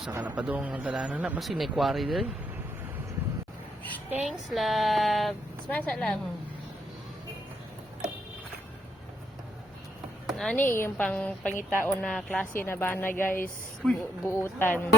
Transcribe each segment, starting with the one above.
asa ka na pa doon ang dalanan na. Basi may quarry diri. Thanks, love. Smile sa love. Nani yung pangitaon na klase na bana, guys. Buutan.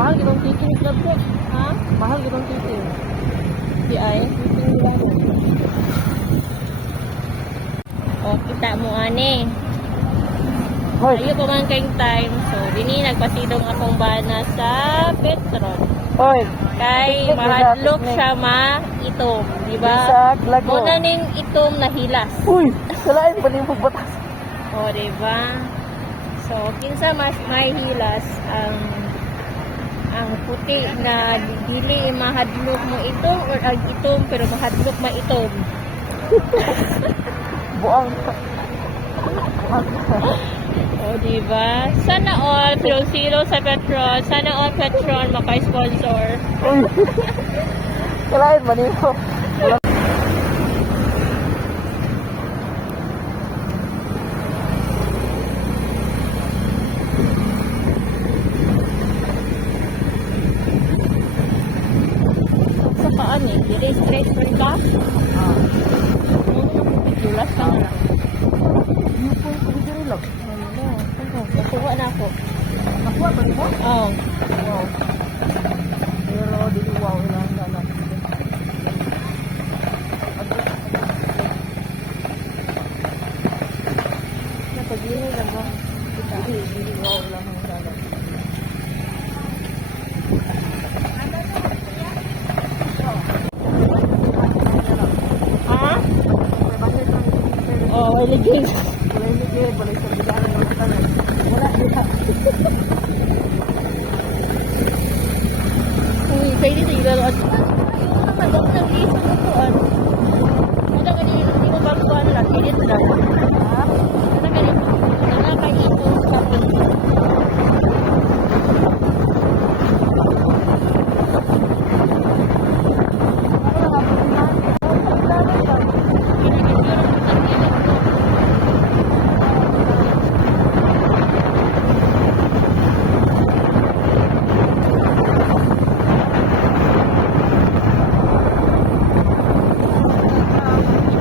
Mahal gitong titing club ko. Ha? Mahal gitong titing. Di ay? Titing nila. O, kita mo, ane. Hoy, Ayaw pa man kayong time. So, dini nagpasidong akong bana sa Petron. hoy. Kay mahadlok siya ma-itom. Diba? Bisag lago. Muna ning itom na hilas. Uy, salain ba niyong pagbatas? O, diba? So, kinsa mas may hilas ang puti na dili mahadlok mo itom or ang itom pero mahadlok ma-itom. Buang. O, diba? Sana all, pero zero sa Petron. Sana all Petron maka-sponsor. Uy. Salain ba niyo? Sa paan eh? Dili straight for gas? Julas ka na. Yung po yung diri lang. Nakuha na ako. Nakuha ba niyo? Oo. Wow. Pero dili wow lang sana. Napagino lang ba? Dili wow lang sana. Ha? Oo, iligay. Boleh ni boleh sebenarnya ng tanan. Wala diha. Uy, kayo dito yung laro. Magam na dito ito. Ano ka dito? Hindi mo baguhan lang. Dito lang. Ha? Ano ka dito? Ano ka dito? Kapag.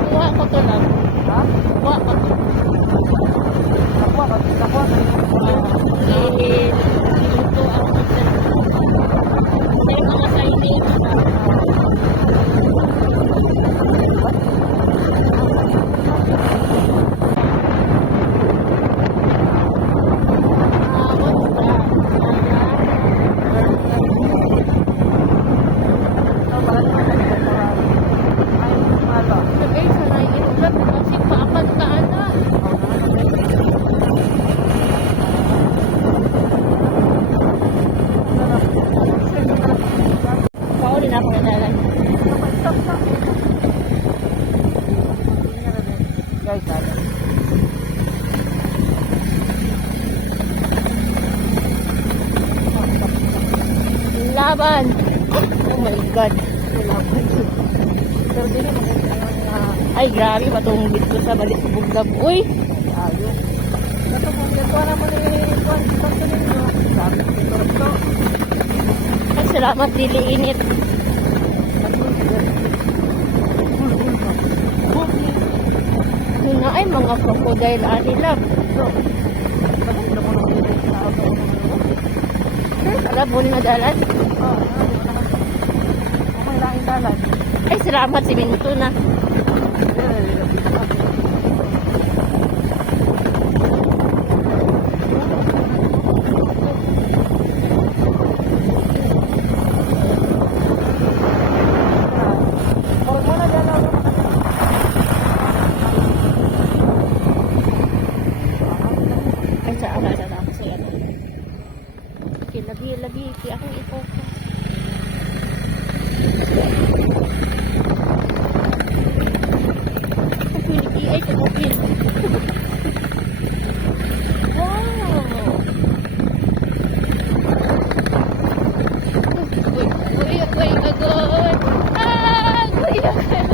Kuha ko to lang. Ha? Kuha ko laban. Oh my God. Pero di na Ay, grabe ba itong dito sa balik bugdab? Uy! ayos. Ito po, ito naman Kwan ninyo. Sabi ko ito. Ay, salamat dili init. Yun na ay mga crocodile anilab. Alam mo na dalan? Ay, salamat si Minto na. Ay, saan na ako sa ano. Okay, lagi. Kaya akong i-focus. Ay, tumupin. Wow! Uy, agad! Ah! Uy, agad!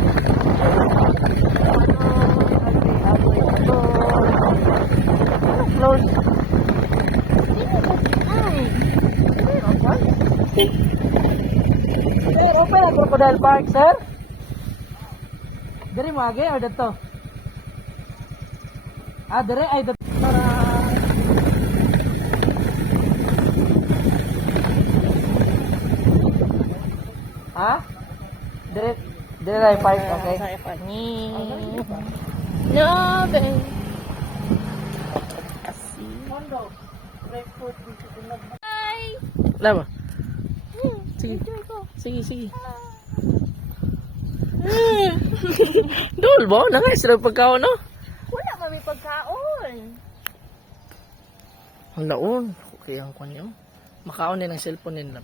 Close. Open ang Crocodile Park, sir? Dari mo agi or dito? Dari ay dito. Ha? Dari ay park, okay? Saya pa ni. No, ben. Mondo. Breakfast dito tinag. Hi! Lama. Sige. Sige. Dol ba? Nangay sila pagkaon, no? Wala kami pagkaon. Ang laon. Okay, ang kwan yun. Makaon din ang cellphone nila.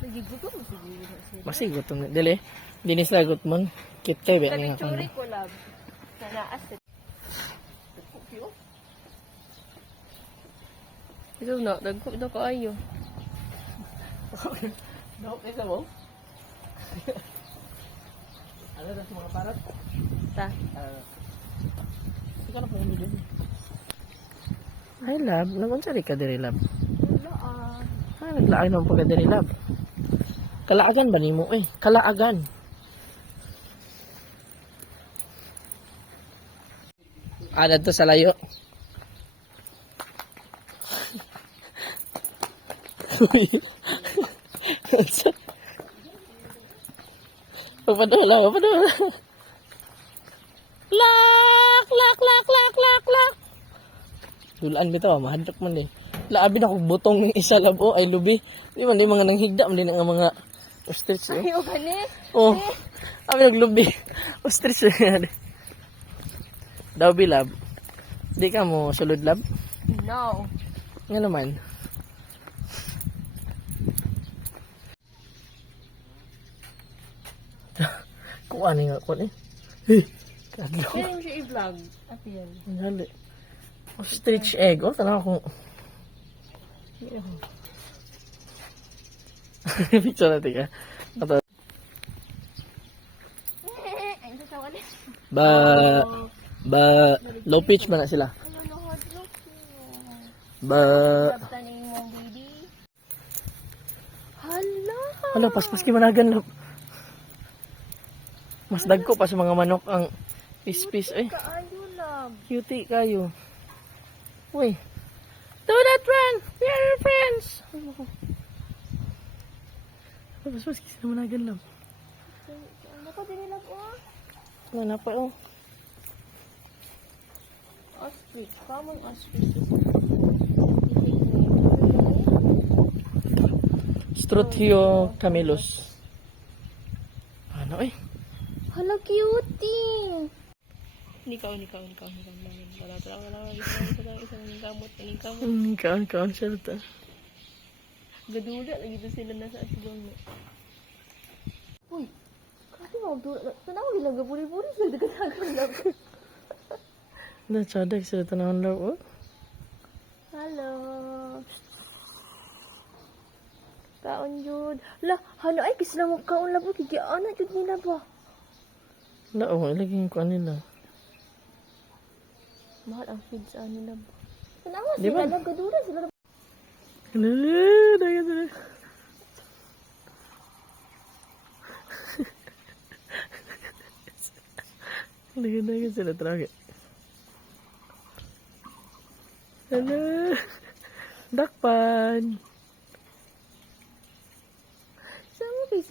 Nagigutom mo siguro. Masigot ang dili. Dinis lagot mo. Kit kay ba nga Nagitsuri ko lang. Nanaasit. Ito na, dagko ito kaayo. Dok, isa mo? Ano na sa mga parat? Ta. Ikaw na po yung din. Ay, lab. Naman sari ka diri, lab. Wala Naglaag naman pagka diri, lab. Kalaagan ba ni mo eh? Kalaagan. Dito sa layo. Papadala. Lak. Dulaan bitaw, mahadlok man eh. Laabi na kong butong ng isa labo ay lubi. Di man mga nanghigda man din ang mga ostrich eh. Ayaw ka ni? Oh. Abi naglubi. Ostrich eh. Daw bilab. Di ka mo sulod lab? No. Nga naman. Kuha ni nga kuha eh. Kadlo. Kaya yung siya i-vlog. At yan. Ang hali. Ostrich egg. Oh, tanaw ko. Picture natin ka. Ito. Ay, ito sa wala. Low pitch man na sila. Ano na hotdog? Ba, Taning mong baby. Hala. Hala, paspas ki managan lab. Mas dagko pa sa mga manok ang pispis eh. Kaayo lang. Cutie kayo. Uy. Do that, friend. We are your friends. Paspas ki sa managan lab. Ano ko din nila po? Ano pa oh. Ostrich. Common ostrich. Struthio camellus. Ano eh? Hala, cutie! Nikaw. Wala. Isang siya ito. Gadula, lagi ito sila nasa asibang mo. Uy! Kasi mga tanaw nila, gaburi-buri sila, dagadagan lang. Chadak sila tanawin lang oh. Hello! Kaon jud. La, hala ay kisna mo kaon labo kigiana jud nila ba? Wala, oh, ilagay ko nila. Mahal ang feeds nila ba? Tanawa Di ba? sila nagdura sila. Dali. Dali sila trage. Hala. Dakpan. Sama kay